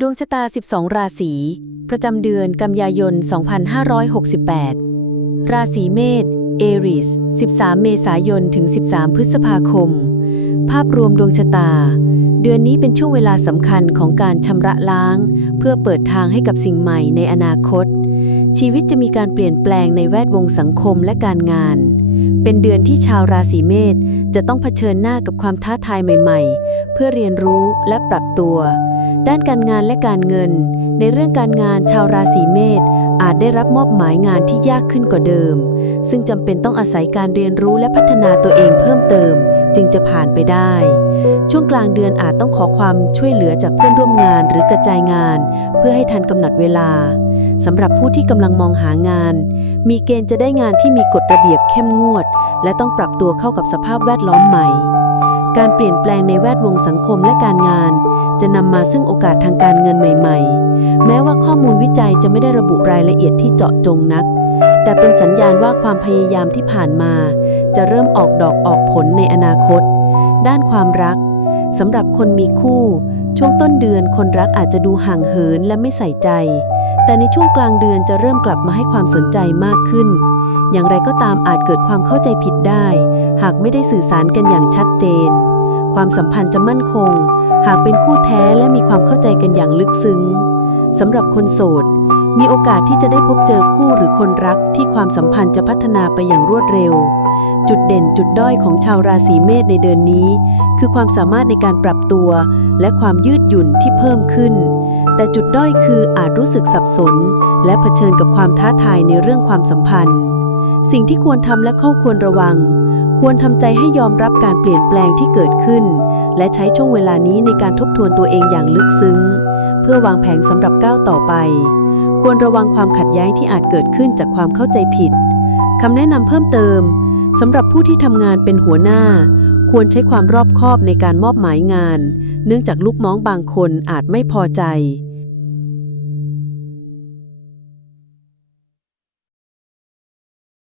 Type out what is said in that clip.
ดวงชะตา 12 ราศี ประจำเดือนกันยายน 2568 ราศีเมษ เอริส 13 เมษายน ถึง 13 พฤษภาคม ภาพรวมดวงชะตา เดือนนี้เป็นช่วงเวลาสำคัญของการชำระล้าง เพื่อเปิดทางให้กับสิ่งใหม่ในอนาคต ชีวิตจะมีการเปลี่ยนแปลงในแวดวงสังคมและการงาน เป็นเดือนที่ชาวราศีเมษจะต้องเผชิญหน้ากับความท้าทายใหม่ ๆ เพื่อเรียนรู้และปรับตัว ด้านการงานและการเงิน ในเรื่องการงานชาวราศีเมษอาจได้รับมอบหมายงานที่ยากขึ้นกว่าเดิม ซึ่งจำเป็นต้องอาศัยการเรียนรู้และพัฒนาตัวเองเพิ่มเติม จึงจะผ่านไปได้ ช่วงกลางเดือนอาจต้องขอความช่วยเหลือจากเพื่อนร่วมงานหรือกระจายงาน เพื่อให้ทันกำหนดเวลาสำหรับผู้ที่กำลังมองหางาน มีเกณฑ์จะได้งานที่มีกฎระเบียบเข้มงวด และต้องปรับตัวเข้ากับสภาพแวดล้อมใหม่ การเปลี่ยนแปลงในแวดวงสังคมและการงาน จะนำมาซึ่งโอกาสทางการเงินใหม่ๆ แม้ว่าข้อมูลวิจัยจะไม่ได้ระบุรายละเอียดที่เจาะจงนัก แต่เป็นสัญญาณว่าความพยายามที่ผ่านมา จะเริ่มออกดอกออกผลในอนาคต ด้านความรักสำหรับคนมีคู่ ช่วงต้นเดือนคนรักอาจจะดูห่างเหินและไม่ใส่ใจ แต่ในช่วงกลางเดือนจะเริ่มกลับมาให้ความสนใจมากขึ้น อย่างไรก็ตามอาจเกิดความเข้าใจผิดได้ หากไม่ได้สื่อสารกันอย่างชัดเจน ความสัมพันธ์จะมั่นคง หากเป็นคู่แท้และมีความเข้าใจกันอย่างลึกซึ้งสำหรับคนโสด มีโอกาสที่จะได้พบเจอคู่หรือคนรักที่ความสัมพันธ์จะพัฒนาไปอย่างรวดเร็ว จุดเด่นจุดด้อยของชาวราศีเมษในเดือนนี้ คือความสามารถในการปรับตัว และความยืดหยุ่นที่เพิ่มขึ้น แต่จุดด้อยคืออาจรู้สึกสับสน และเผชิญกับความท้าทายในเรื่องความสัมพันธ์ สิ่งที่ควรทำและข้อควรระวัง ควรทำใจให้ยอมรับการเปลี่ยนแปลงที่เกิดขึ้น และใช้ช่วงเวลานี้ในการทบทวนตัวเองอย่างลึกซึ้ง เพื่อวางแผนสำหรับก้าวต่อไป ควรระวังความขัดแย้งที่อาจเกิดขึ้นจากความเข้าใจผิดคำแนะนำเพิ่มเติมสำหรับผู้ที่ทำงานเป็นหัวหน้า ควรใช้ความรอบคอบในการมอบหมายงาน เนื่องจากลูกน้องบางคนอาจไม่พอใจ